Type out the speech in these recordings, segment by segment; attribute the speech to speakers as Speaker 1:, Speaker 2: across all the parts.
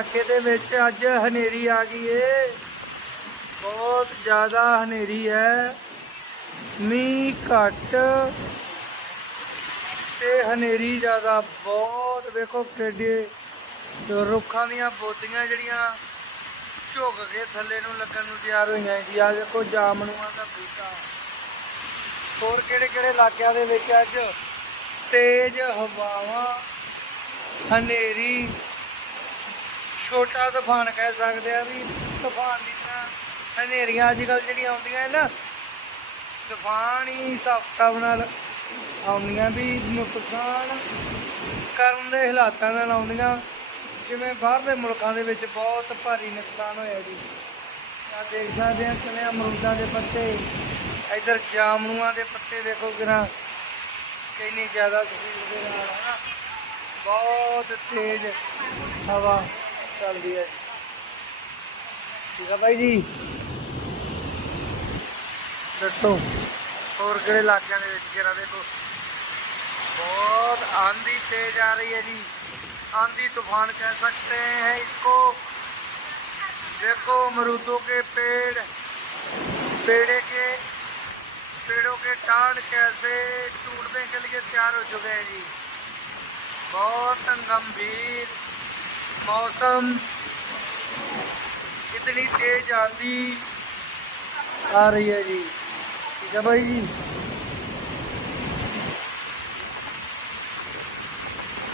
Speaker 1: ਇਲਾਕੇ ਦੇ ਵਿੱਚ ਅੱਜ ਹਨੇਰੀ ਆ ਗਈ ਏ। ਬਹੁਤ ਜ਼ਿਆਦਾ ਹਨੇਰੀ ਹੈ। ਮੀਂਹ ਘੱਟ ਤੇ ਹਨੇਰੀ ਜ਼ਿਆਦਾ ਬਹੁਤ। ਵੇਖੋ ਕਿੱਡੇ ਰੁੱਖਾਂ ਦੀਆਂ ਬੋਦੀਆਂ ਜਿਹੜੀਆਂ ਝੁਕ ਕੇ ਥੱਲੇ ਨੂੰ ਲੱਗਣ ਨੂੰ ਤਿਆਰ ਹੋਈਆਂ ਜੀ। ਆ ਵੇਖੋ ਜਾਮਨੂਆਂ ਦਾ ਬੂਟਾ। ਹੋਰ ਕਿਹੜੇ ਕਿਹੜੇ ਇਲਾਕਿਆਂ ਦੇ ਵਿੱਚ ਅੱਜ ਤੇਜ਼ ਹਵਾਵਾਂ, ਹਨੇਰੀ ਛੋਟਾ ਤੂਫਾਨ ਕਹਿ ਸਕਦੇ ਆ ਵੀ ਤੂਫਾਨ ਦੀ ਤਰ੍ਹਾਂ ਹਨੇਰੀਆਂ ਅੱਜ ਕੱਲ੍ਹ ਜਿਹੜੀਆਂ ਆਉਂਦੀਆਂ ਹੈ ਨਾ, ਤੂਫਾਨ ਹੀ ਹਿਸਾਬ ਨਾਲ ਆਉਂਦੀਆਂ ਵੀ ਨੁਕਸਾਨ ਕਰਨ ਦੇ ਹਾਲਾਤਾਂ ਨਾਲ ਆਉਂਦੀਆਂ, ਜਿਵੇਂ ਬਾਹਰਲੇ ਮੁਲਕਾਂ ਦੇ ਵਿੱਚ ਬਹੁਤ ਭਾਰੀ ਨੁਕਸਾਨ ਹੋਇਆ ਜੀ। ਆ ਦੇਖ ਸਕਦੇ ਆ ਕਿਵੇਂ ਅਮਰੂਦਾਂ ਦੇ ਪੱਤੇ, ਇਧਰ ਜਾਮਨੂਆਂ ਦੇ ਪੱਤੇ ਦੇਖੋ ਕਿਰਾਂ ਕਿੰਨੀ ਜ਼ਿਆਦਾ ਸਪੀਡ ਦੇ ਨਾਲ ਹਨਾ ਬਹੁਤ ਤੇਜ਼ ਹਵਾ ਚੱਲਦੀ ਹੈ ਠੀਕ ਆ ਬਾਈ ਜੀ ਦੱਸੋ ਹੋਰ ਕਿਹੜੇ ਇਲਾਕਿਆਂ ਦੇ ਵਿੱਚ ਕਿਹੜਾ ਦੇਖੋ बहुत आंधी तेज आ रही है जी आंधी तूफान कह सकते हैं इसको देखो अमरूदों के पेड़ पेड़े के पेड़ों के टांड कैसे टूटने के लिए तैयार हो चुके हैं जी बहुत गंभीर मौसम इतनी तेज आंधी आ रही है जी। ठीक है भाई जी।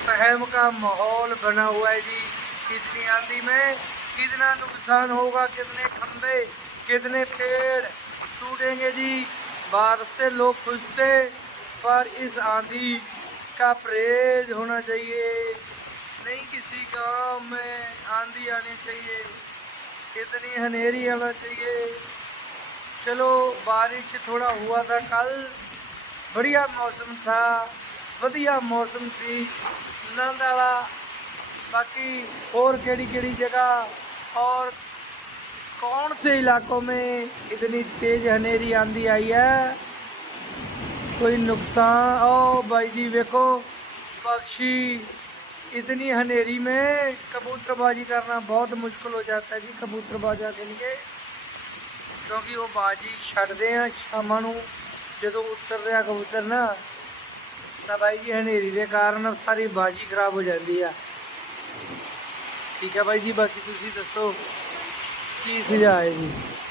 Speaker 1: सहम का माहौल बना हुआ है जी। कितनी आंधी में कितना नुकसान होगा, कितने खंबे कितने पेड़ टूटेंगे जी। बारिश से लोग खुश थे, पर इस आंधी का परहेज होना चाहिए। नहीं किसी गांव में आंधी आनी चाहिए कितनी हनेरी आना चाहिए चलो बारिश थोड़ा हुआ था कल बढ़िया मौसम था ਵਧੀਆ ਮੌਸਮ ਸੀ ਆਨੰਦ ਵਾਲਾ बाकी और केड़ी केड़ी जगह और कौन से इलाकों में इतनी तेज हनेरी आंधी आई है कोई नुकसान ओ भाई जी देखो पक्षी इतनी हनेरी में कबूतरबाजी करना बहुत मुश्किल हो जाता है जी कबूतरबाजा के लिए ਕਿਉਂਕਿ ਉਹ ਬਾਜੀ ਛੱਡਦੇ ਆ ਸ਼ਾਮਾਂ ਨੂੰ ਜਦੋਂ ਉੱਤਰ ਰਿਹਾ ਕਬੂਤਰ ਨਾ ਤਾਂ ਬਾਈ ਜੀ ਹਨੇਰੀ ਦੇ ਕਾਰਨ ਸਾਰੀ ਬਾਜੀ ਖਰਾਬ ਹੋ ਜਾਂਦੀ ਆ ਠੀਕ ਹੈ ਬਾਈ ਜੀ ਬਾਕੀ ਤੁਸੀਂ ਦੱਸੋ ਕੀ ਸੁਝਾਅ ਹੈ ਜੀ